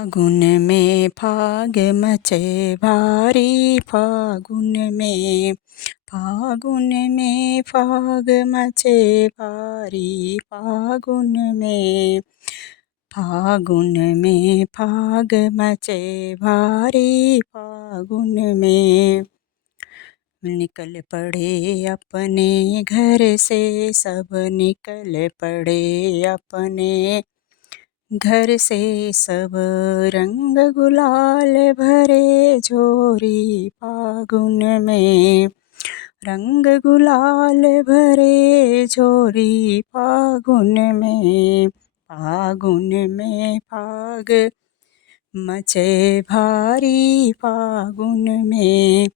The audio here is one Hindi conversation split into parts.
फागुन में फाग मचे भारी, फागुन में फाग मचे भारी, फागुन में फाग मचे भारी, फागुन में निकल पड़े अपने घर से सब, निकल पड़े अपने घर से सब, रंग गुलाल भरे झोरी, फागुन में रंग गुलाल भरे झोरी, फागुन में फाग मचे भारी, फागुन में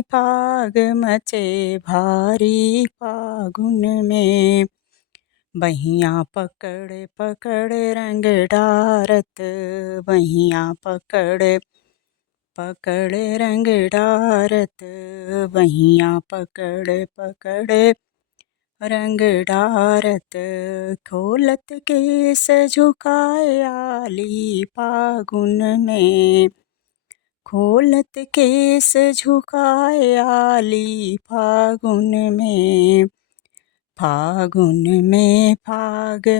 फाग मचे भारी, फागुन में बहियाँ पकड़ पकड़ रंग डारत, बहियाँ पकड़ पकड़ रंग डारत, बहियाँ पकड़ पकड़ रंग डारत, खोलत केस झुकाए आली, फागुन में खोलत केस झुकाए आली, फागुन में फाग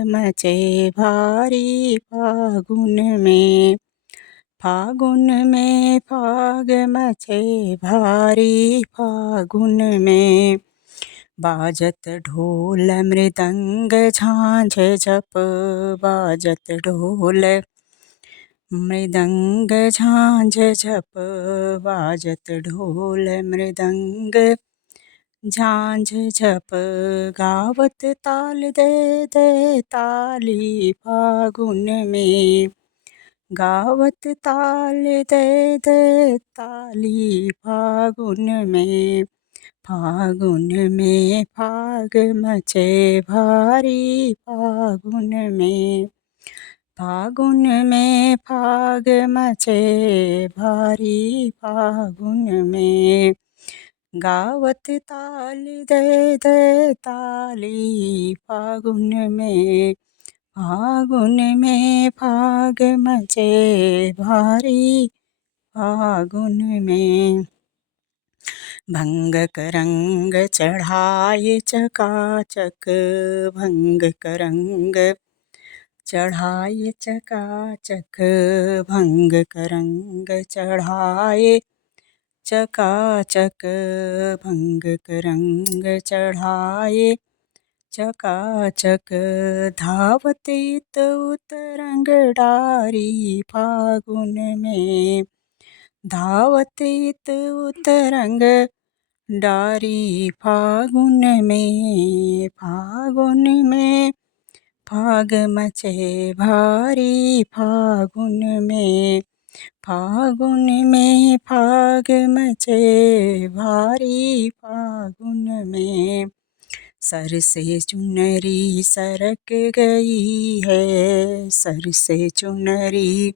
मचे भारी, फागुन में फाग मचे भारी, फागुन में बाजत ढोल मृदंग झांझ झप, बाजत ढोल मृदंग झांझ झप, बाजत ढोल मृदंग झांझ झप, गावत ताल दे दे ताली, फागुन में गावत ताल दे दे ताली, फागुन में फाग मचे भारी, फागुन में फाग मचे भारी, फागुन में गावत ताल दे दे ताली, फागुन में फाग मचे भारी, फागुन में भंग करंग चढ़ाए चकाचक, भंग करंग चढ़ाए चकाचक, भंग करंग चढ़ाए चकाचक, भंग करंग चढ़ाए चकाचक, धावत इत उत रंग डारी, फागुन में धावत इत उत रंग डारी, फागुन में फाग मचे भारी, फागुन में फाग मचे भारी, फागुन में सर से चुनरी सरक गई है, सर से चुनरी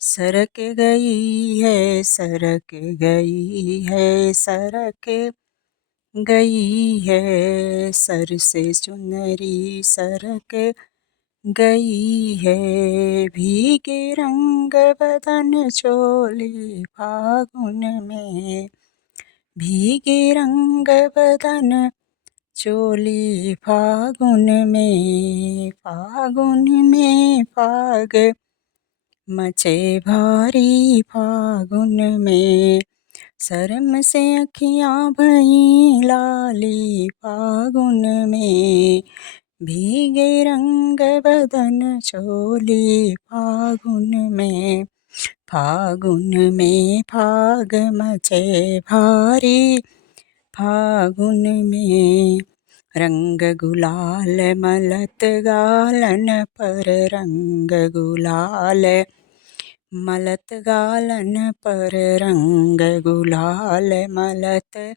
सरक गई है, सरक गई है, सरक गई है, सर से चुनरी सरक गई है, भीगे रंग बदन चोली, फागुन में भीगे रंग बदन चोली, फागुन में फाग मचे भारी, फागुन में शर्म से अखियाँ भई लाली, फागुन में भीगे रंग बदन चोली, फागुन में फाग मचे भारी, फागुन में रंग गुलाल मलत गालन पर, रंग गुलाल मलत गालन पर, रंग गुलाल मलत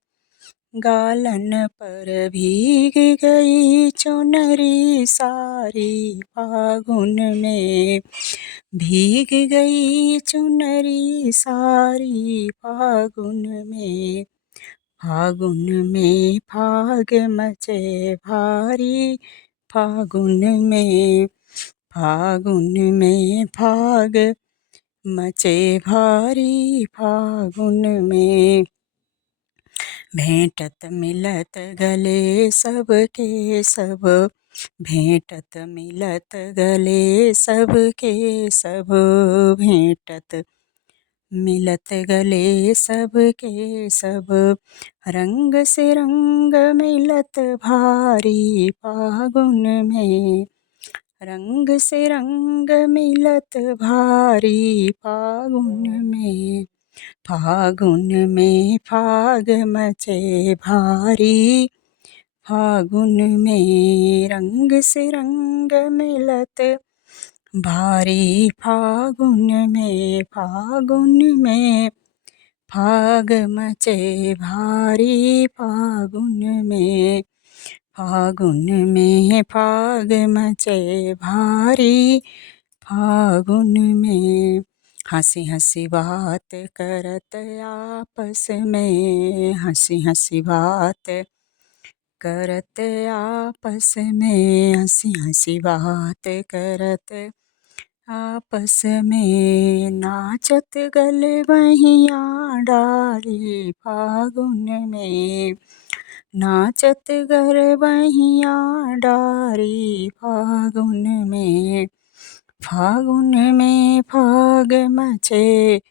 गालन पर, भीग गई चुनरी सारी, फागुन में भीग गई चुनरी सारी, फागुन में फाग मचे भारी, फागुन में फागुन में फाग मचे भारी फागुन में। भेंटत मिलत गले सबके सब, भेंटत मिलत गले सबके सब, भेंटत मिलत गले सबके सब। रंग से रंग मिलत भारी फागुन में, रंग से रंग मिलत भारी फागुन में। फागुन में फाग मचे भारी फागुन में, रंग से रंग मिलत भारी फागुन में। फागुन में फाग मचे भारी फागुन में, फागुन में फाग मचे भारी फागुन में। हंसी हंसी बात करत आपस में, हंसी हंसी बात करत आपस में, हंसी हंसी बात करत आपस में। नाचत गलबहिया डाली फागुन में, नाचत गलबहिया डारी फागुन में। फागुन में फाग मचे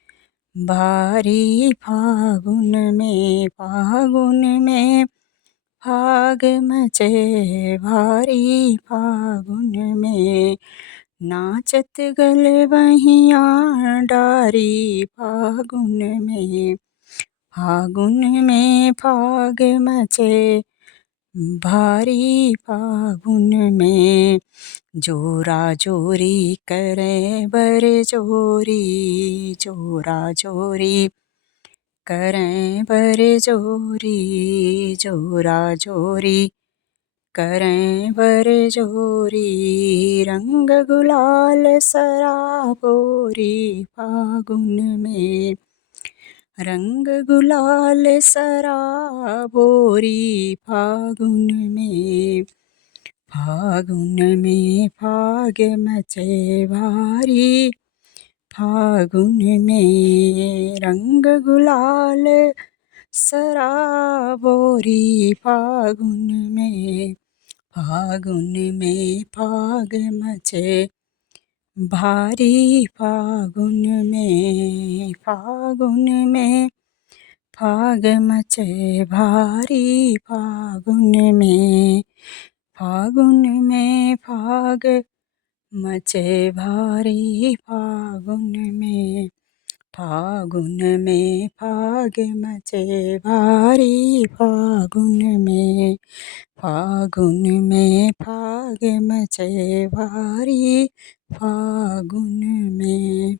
भारी फागुन में, फागुन में फाग मचे भारी फागुन में। नाचत गलबहिया डारी फागुन में, फागुन में फाग मचे भारी फागुन में। जोरा जोरी करें बर जोरी, जोरा जोरी करें बर जोरी, जोरा जोरी करें बर जोरी। रंग गुलाल सराबोरी फागुन में, रंग गुलाल सराबोरी फागुन में। फागुन में फाग मचे भारी फागुन में, रंग गुलाल सराबोरी फागुन में। फागुन में फाग मचे भारी फागुन में, फागुन में फाग मचे भारी फागुन में। फागुन में फाग मचे भारी फागुन में, फागुन में फाग मचे भारी फागुन में। फागुन में फाग मचे भारी फागुन में।